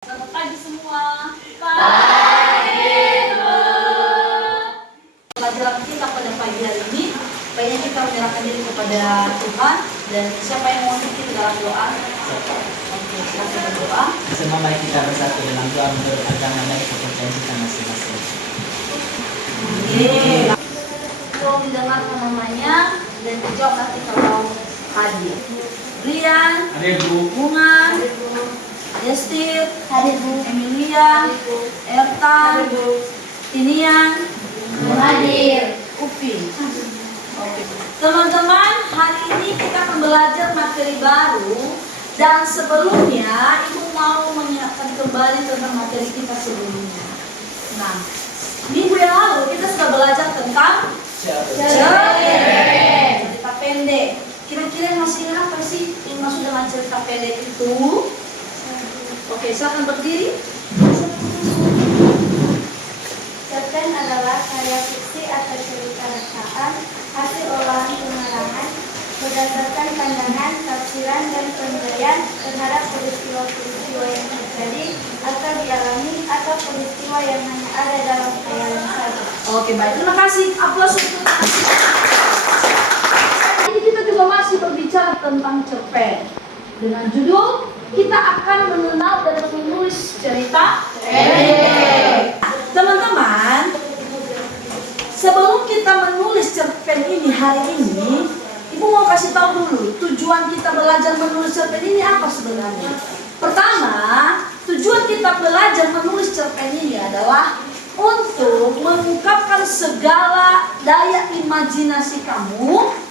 Selamat pagi semua. Pagi, Bu. Pelajaran kita pada pagi hari ini, baiknya kita menyerahkan diri kepada Tuhan. Dan siapa yang mau ikut dalam doa? Oke, silakan berdoa. Semua mari kita bersatu dalam doa menurut agama dan kepercayaan kita masing-masing. Tolong didengarkan namanya dan dijawab nanti kalau hadir. Brian, Hadir, Bu. Bunga, Destir, Emilia, Ertan, Tinian, hadir, Upi. Oke. Teman-teman, hari ini kita akan belajar materi baru. Dan sebelumnya, Ibu mau mengingatkan kembali tentang materi kita sebelumnya. Nah, minggu yang lalu kita sudah belajar tentang cerita pendek. Kira-kira masih ingat apa sih yang maksud dengan cerita pendek itu? Oke, silakan berdiri. Cerpen adalah karya fiksi atau cerita rekaan hasil olahan pengarang berdasarkan pandangan, tafsiran, dan penilaian terhadap peristiwa-peristiwa yang terjadi atau dialami atau peristiwa yang hanya ada dalam khayalan saja. Oke, baik. Terima kasih. Aplaus untuk ini kita juga masih berbicara tentang cerpen. Dengan judul, kita akan mengenal dan menulis cerita pendek. Teman-teman, sebelum kita menulis cerpen ini hari ini, Ibu mau kasih tahu dulu tujuan kita belajar menulis cerpen ini apa sebenarnya. Pertama, tujuan kita belajar menulis cerpen ini adalah untuk mengungkapkan segala daya imajinasi kamu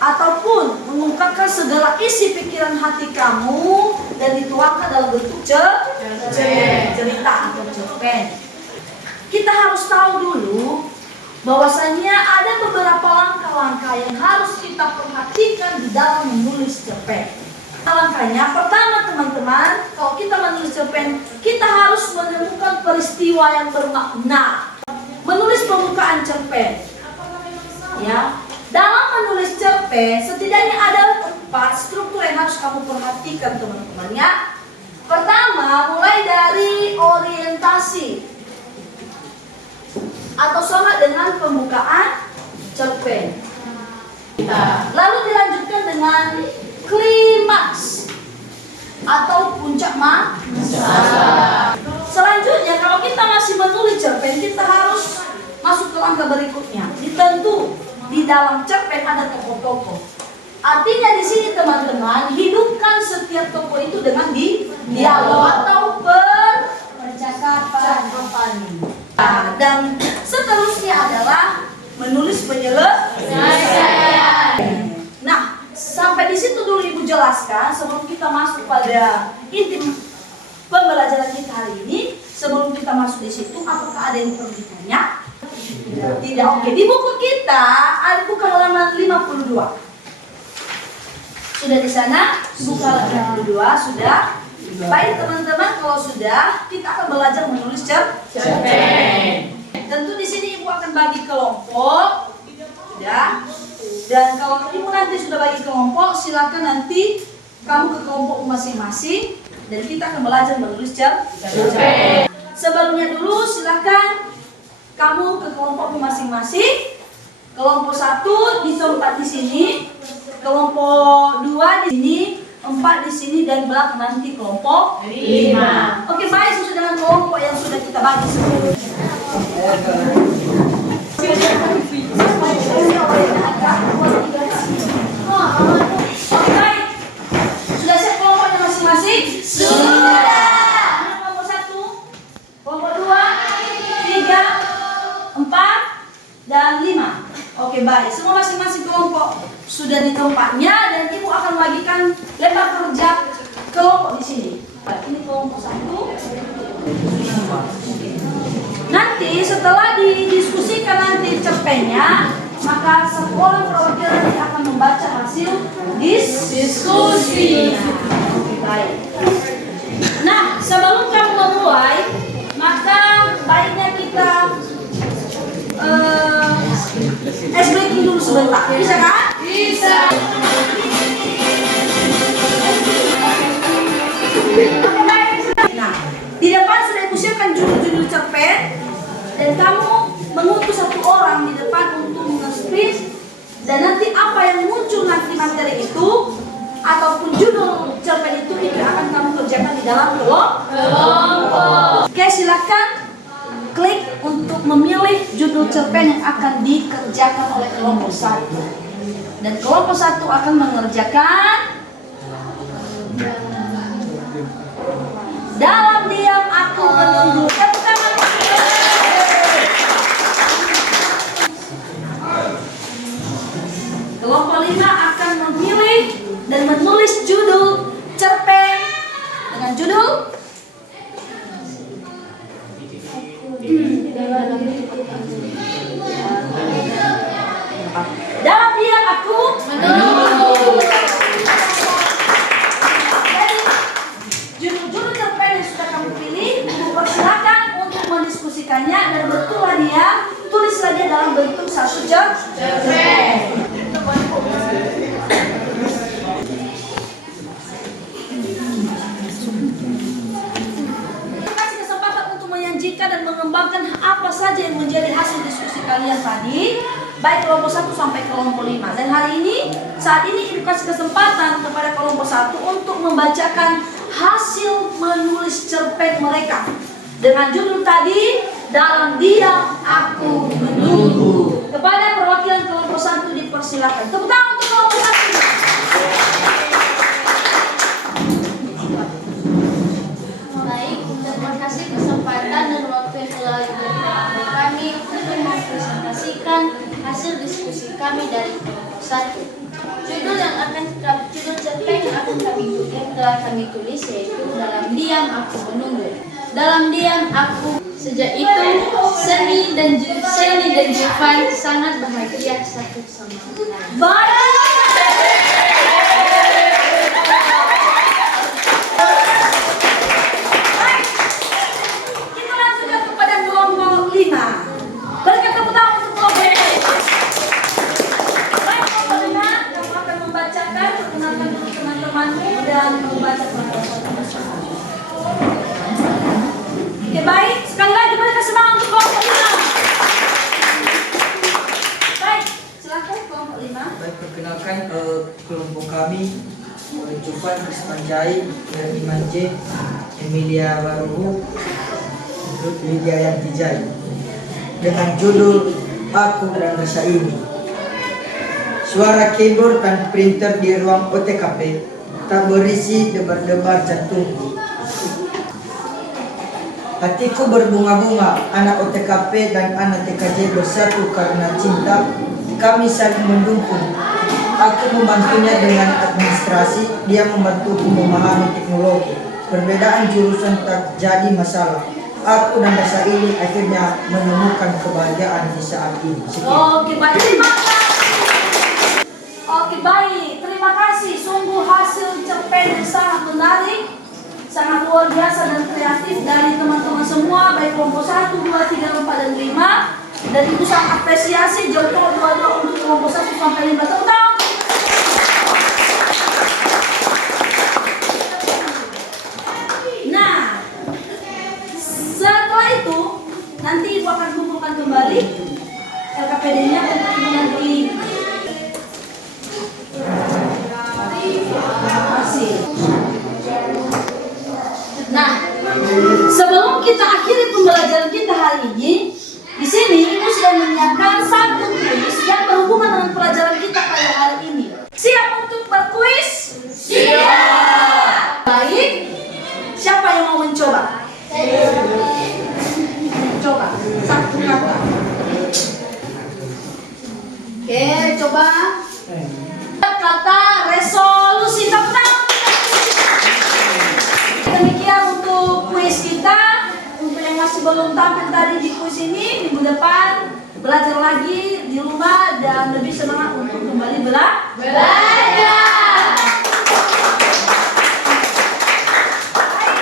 ataupun mengungkapkan segala isi pikiran hati kamu dan dituangkan dalam bentuk cerita atau cerpen. Kita harus tahu dulu bahwasanya ada beberapa langkah-langkah yang harus kita perhatikan di dalam menulis cerpen. Langkahnya pertama, teman-teman, kalau kita menulis cerpen, kita harus menemukan peristiwa yang bermakna. Menulis pembukaan cerpen. Ya. Dalam menulis cerpen, setidaknya ada 4 struktur yang harus kamu perhatikan, teman-teman, ya. Pertama, mulai dari orientasi atau sama dengan pembukaan cerpen. Lalu dilanjutkan dengan klimaks atau puncak masa. Selanjutnya, kalau kita masih menulis cerpen, kita harus masuk ke langkah berikutnya. Tentu di dalam cerpen ada tokoh-tokoh. Artinya di sini, teman-teman, hidupkan setiap tokoh itu dengan dialog atau percakapan. Dan seterusnya adalah menulis penyelesaian. Nah, sampai di situ dulu Ibu jelaskan sebelum kita masuk pada inti pembelajaran kita hari ini. Sebelum kita masuk di situ, apakah ada yang perlu ditanya? Tidak. Oke, di buku kita ada buku halaman 52. Sudah di sana? Buku halaman 52 sudah. Baik teman-teman, kalau sudah, kita akan belajar menulis cerpen. Tentu di sini Ibu akan bagi kelompok, ya. Dan kalau Ibu nanti sudah bagi kelompok, silakan nanti kamu ke kelompok masing-masing dan kita akan belajar menulis cerpen. Sebelumnya dulu silakan kamu ke kelompok masing-masing. Kelompok 1 ditempat di sini, kelompok 2 di sini, 4 di sini, dan belakang nanti kelompok 5. Oke, baik, sesuai dengan kelompok yang sudah kita bagi sebelumnya. Oke, baik. Sudah siap kelompoknya masing-masing? Sudah. Kelompok 1, kelompok 2, 3, 4, dan 5. Oke, baik. Semua masing-masing kelompok sudah di tempatnya dan Ibu akan bagikan lembar kerja kelompok di sini. Ini kelompok 1. Nanti setelah didiskusikan nanti cerpennya, maka satu orang perwakilan nanti akan membaca hasil diskusi. Oke, baik. Nah, sebelum kamu memulai, maka baiknya kita ice breaking dulu sebentar. Bisa kan? Bisa. Oke, baik. dan kamu mengutus satu orang di depan untuk nge-speech, dan nanti apa yang muncul nanti materi itu ataupun judul cerpen itu akan kamu kerjakan di dalam kelompok. Oke, silakan klik untuk memilih judul cerpen yang akan dikerjakan oleh kelompok 1. Dan kelompok 1 akan mengerjakan Dalam Diam Aku Menunggu. Tepuk tangan. Kelompok 5 akan memilih dan menulis judul cerpen dengan judul Dalam Diam Aku Menunggu. Jadi, judul-judul cerpen yang sudah kamu pilih, persilakan untuk mendiskusikannya, dan betullah dia, tulislah dia dalam bentuk satu cerpen. Kasih kesempatan untuk menyajikan dan mengembangkan apa saja yang menjadi hasil diskusi kalian tadi, baik kelompok 1 sampai kelompok 5. Dan saat ini Ibu kasih kesempatan kepada kelompok 1 untuk membacakan hasil menulis cerpen mereka dengan judul tadi, Dalam Diam Aku Menunggu. Kepada perwakilan kelompok 1 dipersilakan. Tepuk tangan untuk kelompok 1. Baik, terima kasih kesempatan dan waktu yang telah diberikan kepada kami untuk mempresentasikan hasil diskusi kami dari kelompok 1. Judul cerpen yang telah kami tulis yaitu Dalam Diam Aku Menunggu. Dalam diam aku. Sejak itu Seni dan Jufan sangat bahagia satu sama lain. Baik, kita lanjutkan kepada kelompok 5. Berikan tepuk tangan untuk kelompok 5. Baik, kelompok 5, kamu akan membacakan, perkenalkan dulu teman-temanmu dan membaca kelompok bersama. Oke, baik, sekali lagi berikan semangat untuk kelompok 5. Baik, silakan kelompok 5. Baik, perkenalkan kelompok kami Jufan Krismanjai, Iman J, Emilia Waruhu, Lydia Yantijai, dengan judul Aku dan Rasa Ini. Suara keyboard dan printer di ruang OTKP tak berisi debar-debar jantungku. Hatiku berbunga-bunga, anak OTKP dan anak TKJ bersatu karena cinta. Kami saling mendukung. Aku membantunya dengan administrasi, dia membantuku memahami teknologi. Perbedaan jurusan tak jadi masalah. Aku dan Rasa Ini akhirnya menemukan kebahagiaan di saat ini. Sekian. Oke, baik, terima kasih. Oke, baik, terima kasih. Sungguh hasil cerpen yang sangat menarik, sangat luar biasa dan kreatif dari teman-teman semua, baik kelompok 1, 2, 3, 4, dan 5. Dan itu sangat apresiasi, jauh dua untuk kelompok 1 sampai 5. Tepuk tangan. Nah, setelah itu nanti Ibu akan kumpulkan kembali LKPD-nya untuk Ibu nanti. Terima kasih. Nah, sebelum kita akhiri pembelajaran kita hari ini, di sini Ibu sudah menyiapkan satu kuis yang berhubungan dengan pelajaran kita pada hari ini. Siap untuk berkuis? Siap. Baik. Siapa yang mau mencoba? Coba satu kata. Oke, coba. Kata resolusi. Demikian untuk kuis kita. Untuk yang masih belum tampil tadi di kuis ini, minggu depan belajar lagi di rumah dan lebih semangat untuk kembali belajar. Baik,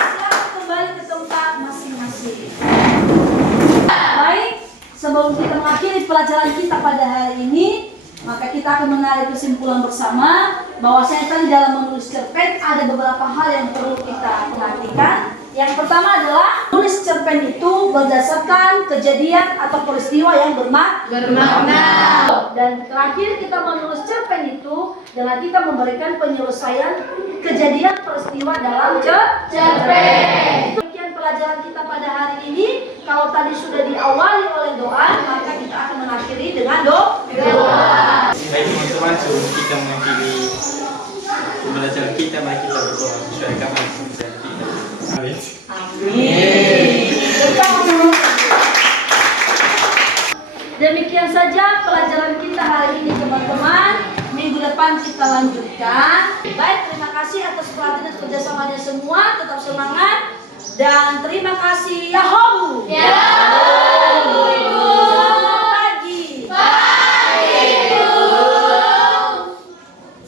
silakan kembali ke tempat masing-masing. Baik, sebelum kita mengakhiri pelajaran kita pada hari ini, maka kita akan menarik kesimpulan bersama bahwa saya tadi dalam menulis cerpen ada beberapa hal yang perlu kita perhatikan. Yang pertama adalah tulis cerpen itu berdasarkan kejadian atau peristiwa yang bermakna. Dan terakhir kita menulis cerpen itu dengan kita memberikan penyelesaian kejadian peristiwa dalam cerpen. Demikian pelajaran kita pada hari ini. Kalau tadi sudah diawali oleh doa, maka kita akan mengakhiri dengan doa. Baik teman-teman, sebelum kita mengakhiri pembelajaran kita, mari kita berdoa sesuai agama kita. Amin. Demikian saja pelajaran kita hari ini teman-teman. Minggu depan kita lanjutkan. Baik, terima kasih atas perhatian dan kerjasamanya semua. Tetap semangat dan terima kasih. Yahoo!